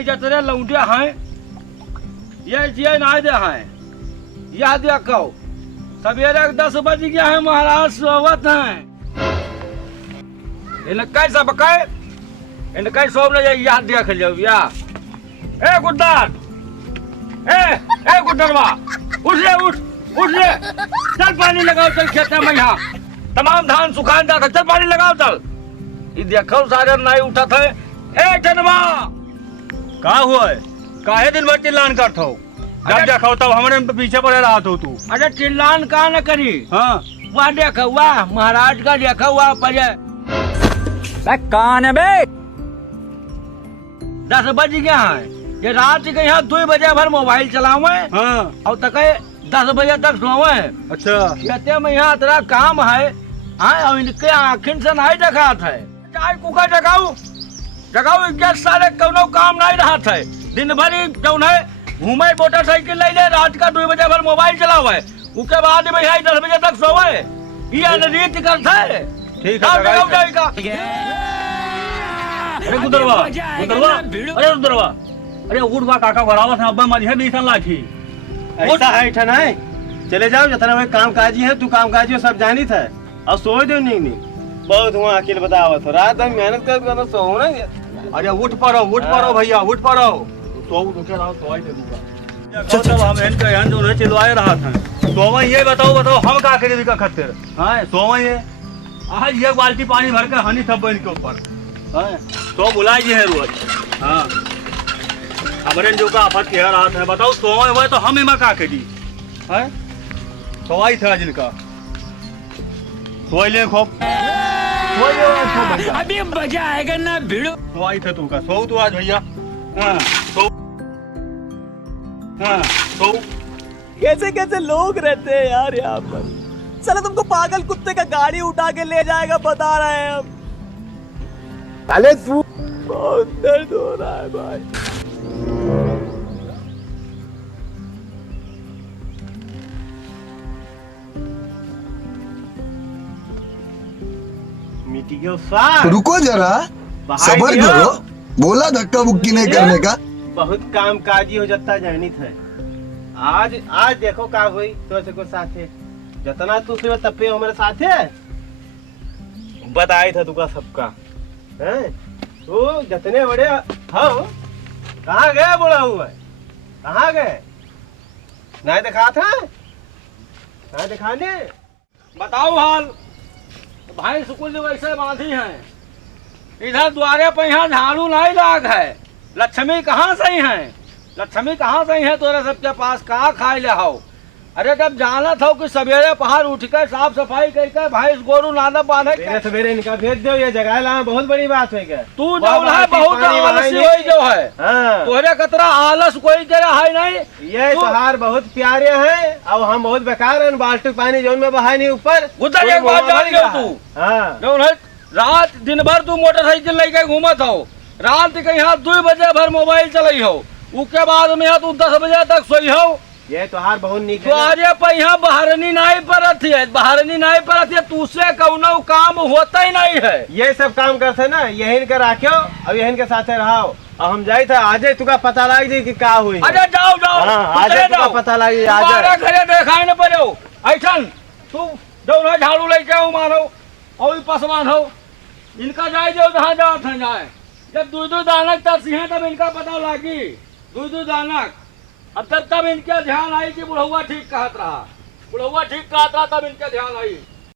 ये जतरे लौंडे हैं ये जिये ना दे हैं याद रखो सवेरे 10 बज गया है महाराज सोवत हैं इनका सब कहे इनका सब ने याद देख लो या ए गुड्डर ए गुड्डरवा उठ ले चल पानी लगाओ चल खेत में यहाँ तमाम धान सुखा जाता चल पानी लगाओ चल ये देखो सारे नहीं उठा थे ए जनवा का हुआ है काहे दिन भर चिल्लान करत हो जब देखो तब हमारे पीछे पड़े रहा तो तू अरे चिल्लान का न करी हाँ वह देखा हुआ महाराज का देखा हुआ पजे कान है बे 10 बज गया है ये रात के यहाँ 2 बजे भर मोबाइल चलावे हाँ और तक 10 बजे तक सोवे अच्छा कहते में यहाँ तेरा काम है और इनके आखिर से नहीं देखा था चाय कुकर जगाऊ इनके सारे कोनो काम नहीं रहा था दिन भर जौन है घूमे मोटरसाइकिल ले ले रात का 2 बजे भर मोबाइल चलावे उसके बाद भैया 10 बजे तक सोवे ये रीत करता है ठीक है अरे गुदरवा अरे उठवा काका बराबर है अब्बा मारी है बीसन लाठी ऐसा है ठन है चले जाओ जितना वे काम काजी है तू काम काजी सब जानी था और सो दो नहीं बहुत हुआ अकेल बतावत रात भर मेहनत कर सो ना अरे उठ पड़ो भैया उठ पड़ो तो उठे रहो तो आई दूंगा तब हम इनका यहाँ जो चिल्लाए रहा था तो ये बताओ हम का करे का खतर हां तो ये आज एक बाल्टी पानी भर के हनी सब इनके ऊपर हां तो बुलाए जी है रोज हां हमारे जो का आफत कह रहा था बताओ तो हुआ तो हम इमा का करी हैं तो आई था जिनका तो ले खूब अभी मजा आएगा ना भिड़ो तो आई था तू का सो तू आज भैया हां तो कैसे कैसे लोग रहते हैं यार यहाँ पर चलो तुमको पागल कुत्ते का गाड़ी उठा के ले जाएगा बता रहे हैं हम अरे तू बहुत दर्द हो रहा है भाई रुको जरा सबर करो बोला धक्का बुक्की नहीं करने का बहुत काम काजी हो जाता जानी था आज देखो का हुई तो को साथे जितना तू से तपे हमारे साथे बताई था तुका सबका हैं तू जितने बड़े हाँ कहाँ गए बोला हुआ है कहाँ गए नहीं दिखा था नहीं दिखाने बताओ हाल भाई स्कूल वैसे बांधी हैं इधर द्वारे पे यहाँ झाड़ू नहीं लाग है लक्ष्मी कहाँ से है तोरे सबके पास कहाँ खाए ले हो अरे जब जाना था कि सवेरे पहाड़ उठ कर साफ सफाई करके भैंस गोरू नादब बांधे सवेरे इनका भेज दो ये जगह ला बहुत बड़ी बात है क्या तू जो है बहुत आलसी होई जो है तोरे कतरा आलस कोई तेरा है नहीं ये त्योहार बहुत प्यारे हैं और हम बहुत बेकार हैं बाल्टी पानी जो में बहाए नहीं ऊपर उधर एक बात जान लियो तू जो है रात दिन भर तू मोटरसाइकिल लेके घूमत हो रात के यहाँ 2 बजे भर मोबाइल चलाई हो उसके बाद में तू 10 बजे तक सोई हो ये त्योहार बहुत निक है द्वारे पे यहाँ बहरनी नहीं परत है तुझसे कौनो काम होता ही नहीं है ये सब काम करते ना यही के राखियो और यही के साथे रहो और हम जाई था आज तुका पता लग जाए कि का हुई अरे जाओ आज तुका पता लग आज घरे देखाई न पड़े ऐसा तू जो ना झाड़ू लेके मानो और पसमान हो इनका जाए जो जहाँ जाए जब 2 दानक तरसी है तब इनका पता लगी 2 दानक अब तब इनके ध्यान आई कि बुढ़ौआ ठीक कहत रहा तब इनके ध्यान आई